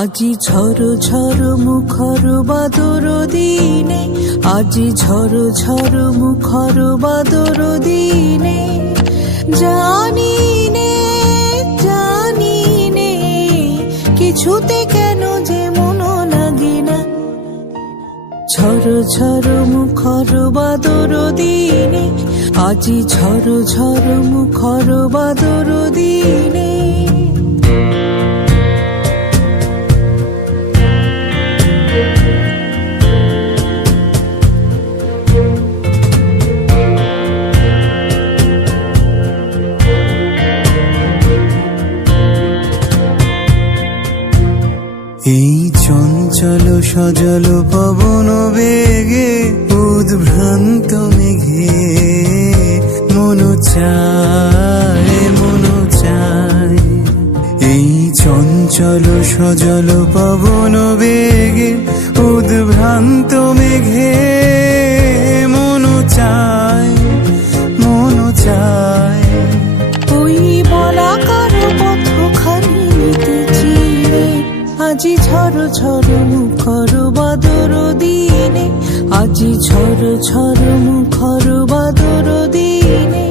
আজি ঝড় ঝড় মুখর বাদর দিনে, আজি ঝড় ঝড় মুখর বাদর দিনে, জানি নে জানি নে কিছুতে কেন যে মন লাগে না। ঝড় ঝড় মুখর বাদর দিনে, আজি ঝড় ঝড় মুখর বাদর দিনে। এই চঞ্চল সজল পবন বেগে উদ্ভ্রান্ত মেঘে মন চায় মন চায়। এই চঞ্চল সজল পবন বেগে উদ্ভ্রান্ত মেঘে মন চায় মন চায়। ওই বলাকার পথখানি নিতেছি রে, আজি ঝড় ঝড় মুখর বাদর দিনে, আজি ঝড় ঝড় মুখর বাদর দিনে।